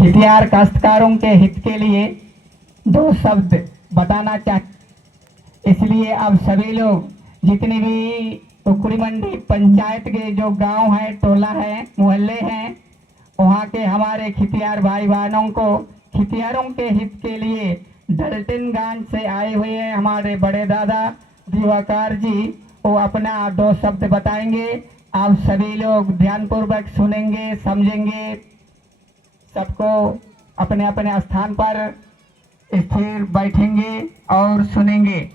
खेतिहर काश्तकारों के हित के लिए दो शब्द बताना चाहते, इसलिए अब सभी लोग जितने भी टुकड़ी मंडी पंचायत के जो गांव है, टोला है, मोहल्ले हैं, वहाँ के हमारे खेतिहर भाई बहनों को खेतिहरों के हित के लिए डल्टनगंज से आए हुए हैं हमारे बड़े दादा दिवाकर जी, वो अपना दो शब्द बताएंगे। आप सभी लोग ध्यानपूर्वक सुनेंगे, समझेंगे, सबको अपने अपने स्थान पर स्थिर बैठेंगे और सुनेंगे।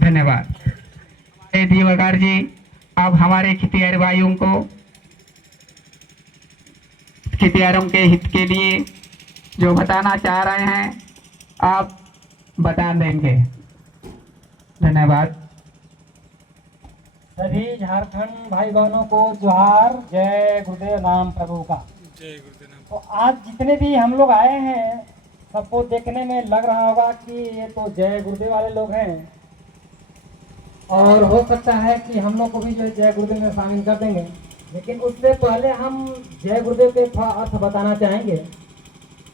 धन्यवाद। दिवाकर जी, अब हमारे खेतिहर भाइयों को खेतिहरों के हित के लिए जो बताना चाह रहे हैं आप बता देंगे। धन्यवाद। सभी झारखंड भाई बहनों को जोहार। जय गुरुदेव नाम प्रभु का। जय गुरुदेव नाम। तो आज जितने भी हम लोग आए हैं, सबको देखने में लग रहा होगा कि ये तो जय गुरुदेव वाले लोग हैं, और हो सकता है कि हम लोग को भी जो जय गुरुदेव में शामिल कर देंगे। लेकिन उससे पहले हम जय गुरुदेव के थोड़ा अर्थ बताना चाहेंगे,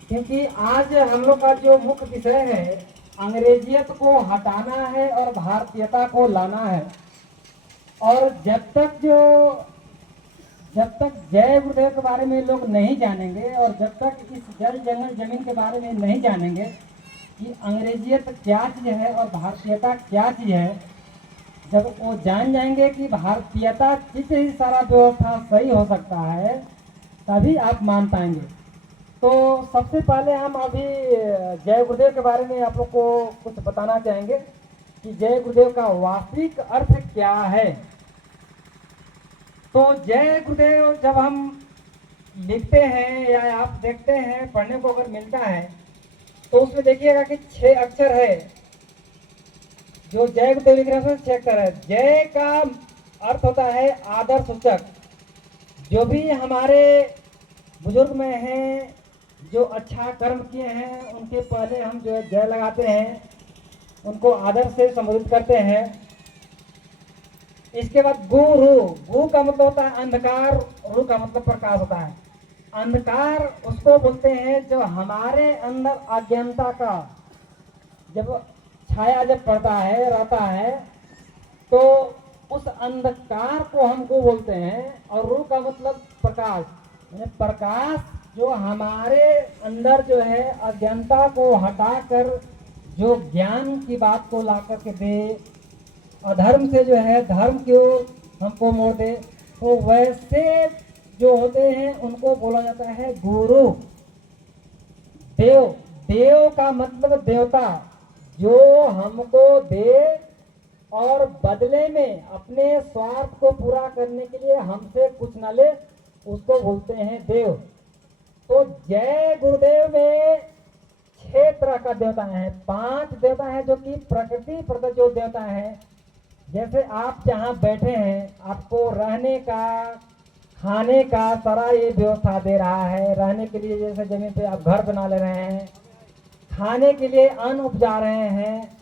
क्योंकि आज हम लोग का जो मुख्य विषय है अंग्रेजियत को हटाना है और भारतीयता को लाना है। और जब तक जय गुरुदेव के बारे में लोग नहीं जानेंगे और जब तक इस जल जंगल जमीन के बारे में नहीं जानेंगे कि अंग्रेजियत क्या चीज़ है और भारतीयता क्या चीज़ है, जब वो जान जाएंगे कि भारतीयता जिससे ही सारा व्यवस्था सही हो सकता है, तभी आप मान पाएंगे। तो सबसे पहले हम अभी जय गुरुदेव के बारे में आप लोग को कुछ बताना चाहेंगे कि जय गुरुदेव का वास्तविक अर्थ क्या है। तो जय गुरुदेव जब हम लिखते हैं या आप देखते हैं, पढ़ने को अगर मिलता है, तो उसमें देखिएगा कि 6 अक्षर है। जो जय गुरुदेव लिख रहे हैं 6 अक्षर है। जय का अर्थ होता है आदर सूचक। जो भी हमारे बुजुर्ग में हैं, जो अच्छा कर्म किए हैं, उनके पहले हम जो है जय लगाते हैं, उनको आदर से संबोधित करते हैं। इसके बाद गुरु, गु का मतलब होता है अंधकार, रु का मतलब प्रकाश होता है। अंधकार उसको बोलते हैं जो हमारे अंदर अज्ञानता का जब छाया जब पड़ता है, रहता है, तो उस अंधकार को हमको बोलते हैं। और रु का मतलब प्रकाश, यानी प्रकाश जो हमारे अंदर जो है अज्ञानता को हटाकर जो ज्ञान की बात को ला करके दे, अधर्म से जो है धर्म की ओर हमको मोड़ दे, तो वैसे जो होते हैं उनको बोला जाता है गुरु। देव, देव का मतलब देवता, जो हमको दे और बदले में अपने स्वार्थ को पूरा करने के लिए हमसे कुछ न ले, उसको बोलते हैं देव। तो जय गुरुदेव में 6 तरह का देवता है। 5 देवता है जो कि प्रकृति प्रदत्त जो देवता है। जैसे आप जहाँ बैठे हैं, आपको रहने का, खाने का सारा ये व्यवस्था दे रहा है। रहने के लिए जैसे जमीन पे आप घर बना ले रहे हैं, खाने के लिए अन्न उपजा रहे हैं।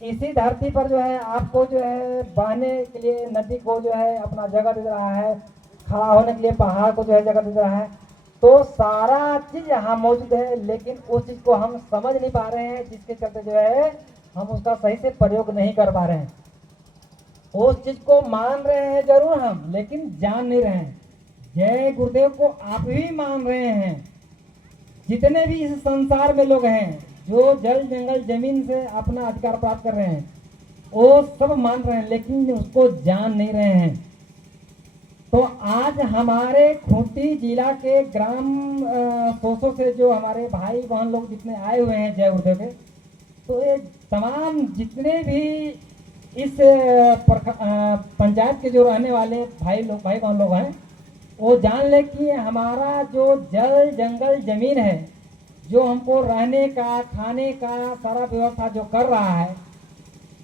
इसी धरती पर जो है आपको जो है बहने के लिए नदी को जो है अपना जगह दे रहा है, खड़ा होने के लिए पहाड़ को जो है जगह दे रहा है। तो सारा चीज यहाँ मौजूद है, लेकिन उस चीज को हम समझ नहीं पा रहे हैं, जिसके चलते जो है हम उसका सही से प्रयोग नहीं कर पा रहे हैं। उस चीज को मान रहे हैं जरूर हम, लेकिन जान नहीं रहे हैं। जय गुरुदेव को आप ही मान रहे हैं। जितने भी इस संसार में लोग हैं जो जल जंगल जमीन से अपना अधिकार प्राप्त कर रहे हैं, वो सब मान रहे हैं, लेकिन उसको जान नहीं रहे हैं। तो आज हमारे खूंटी जिला के ग्राम सोसो से जो हमारे भाई बहन लोग जितने आए हुए हैं जय गुरुदेव के, तो ये तमाम जितने भी इस पंचायत के जो रहने वाले भाई बहन लोग हैं, वो जान ले कि हमारा जो जल जंगल जमीन है, जो हमको रहने का, खाने का सारा व्यवस्था जो कर रहा है,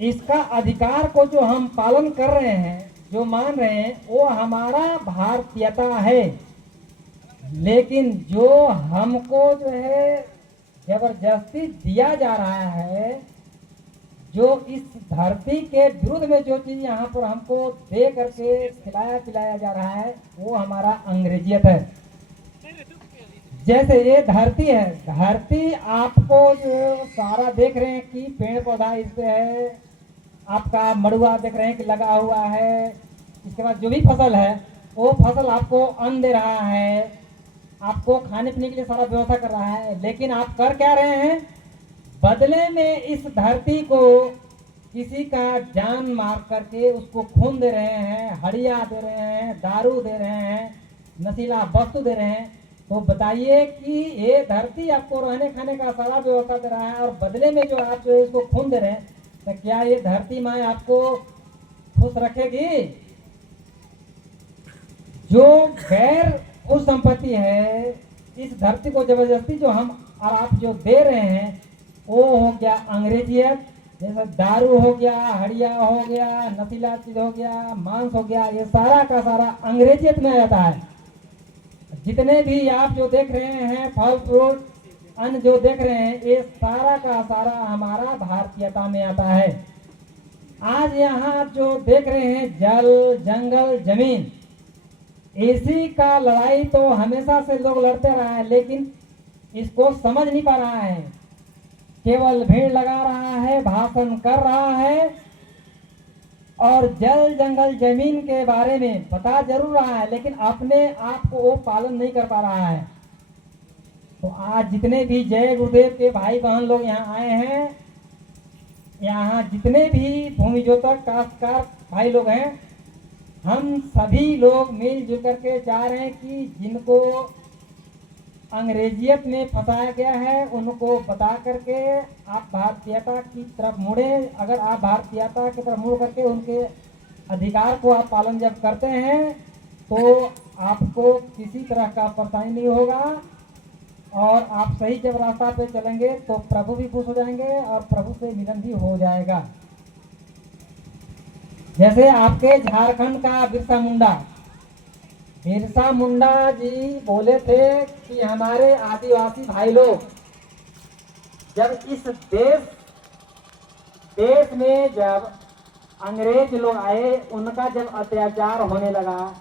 इसका अधिकार को जो हम पालन कर रहे हैं, जो मान रहे हैं, वो हमारा भारतीयता है। लेकिन जो हमको जो है जबरदस्ती दिया जा रहा है, जो इस धरती के विरुद्ध में जो चीज यहाँ पर हमको दे करके खिलाया पिलाया जा रहा है, वो हमारा अंग्रेजियत है। जैसे ये धरती है, धरती आपको जो सारा देख रहे हैं कि पेड़ पौधा इस पे है, आपका मड़ुआ देख रहे हैं कि लगा हुआ है, इसके बाद जो भी फसल है वो फसल आपको अन्न दे रहा है, आपको खाने पीने के लिए सारा व्यवस्था कर रहा है, लेकिन आप कर क्या रहे हैं? बदले में इस धरती को किसी का जान मार करके उसको खून दे रहे हैं, हड़िया दे रहे हैं, दारू दे रहे हैं, नशीला वस्तु दे रहे हैं। तो बताइए कि ये धरती आपको रहने खाने का सारा व्यवस्था दे रहा है और बदले में जो आप जो इसको खून दे रहे हैं, तो क्या ये धरती माँ आपको खुश रखेगी? जो गैर उस संपत्ति है, इस धरती को जबरदस्ती जो हम और आप जो दे रहे हैं वो हो गया अंग्रेजियत, जैसे दारू हो गया, हड़िया हो गया, नशीला चीज हो गया, मांस हो गया, ये सारा का सारा अंग्रेजियत में आता है। जितने भी आप जो देख रहे हैं फल फ्रूट अन्न जो देख रहे हैं, ये सारा का सारा हमारा भारतीयता में आता है। आज यहाँ जो देख रहे हैं जल जंगल जमीन, इसी का लड़ाई तो हमेशा से लोग लड़ते रहा है, लेकिन इसको समझ नहीं पा रहा है, केवल भीड़ लगा रहा है, भाषण कर रहा है और जल जंगल जमीन के बारे में बता जरूर रहा है, लेकिन अपने आप को वो पालन नहीं कर पा रहा है। तो आज जितने भी जय गुरुदेव के भाई बहन लोग यहाँ आए हैं, यहाँ जितने भी भूमि जोतक काश्तकार भाई लोग हैं, हम सभी लोग मिलजुल करके चाह रहे हैं कि जिनको अंग्रेजियत में फंसाया गया है उनको बता करके आप भारतीयता की तरफ मुड़े। अगर आप भारतीयता की तरफ मुड़ करके उनके अधिकार को आप पालन जब करते हैं तो आपको किसी तरह का परेशानी नहीं होगा और आप सही जब रास्ता पे चलेंगे तो प्रभु भी खुश हो जाएंगे और प्रभु से मिलन भी हो जाएगा। जैसे आपके झारखंड का बिरसा मुंडा जी बोले थे कि हमारे आदिवासी भाई लोग जब इस देश में जब अंग्रेज लोग आए, उनका जब अत्याचार होने लगा,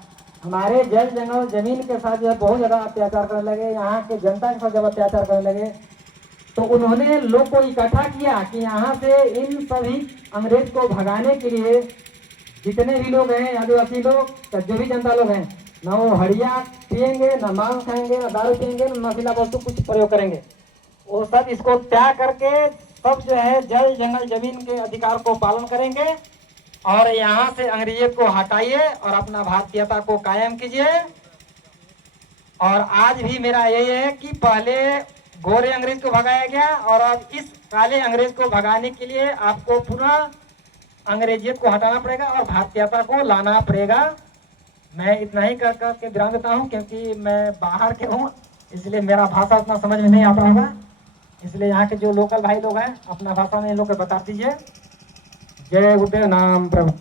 हमारे जल जंगल जमीन के साथ जब बहुत ज़्यादा अत्याचार करने लगे, यहाँ के जनता के साथ जब अत्याचार करने लगे, तो उन्होंने लोग को इकट्ठा किया कि यहाँ से इन सभी अंग्रेज को भगाने के लिए जितने भी लोग हैं आदिवासी लोग, जो भी जनता लोग हैं, ना वो हड़िया पियेंगे, ना मांस खाएंगे, ना दारू पियेंगे, ना नशीला वस्तु कुछ प्रयोग करेंगे, वो सब इसको त्याग करके सब जो है जल जंगल जमीन के अधिकार को पालन करेंगे और यहाँ से अंग्रेजियत को हटाइए और अपना भारतीयता को कायम कीजिए। और आज भी मेरा यही है कि पहले गोरे अंग्रेज को भगाया गया और अब इस काले अंग्रेज को भगाने के लिए आपको पूरा अंग्रेजियत को हटाना पड़ेगा और भारतीयता को लाना पड़ेगा। मैं इतना ही कर के विराम देता हूँ क्योंकि मैं बाहर के हूँ, इसलिए मेरा भाषा उतना समझ में नहीं आता होगा, इसलिए यहाँ के जो लोकल भाई लोग हैं अपना भाषा में इन लोग को बता दीजिए। जय गुरुदेव, नाम प्रभु।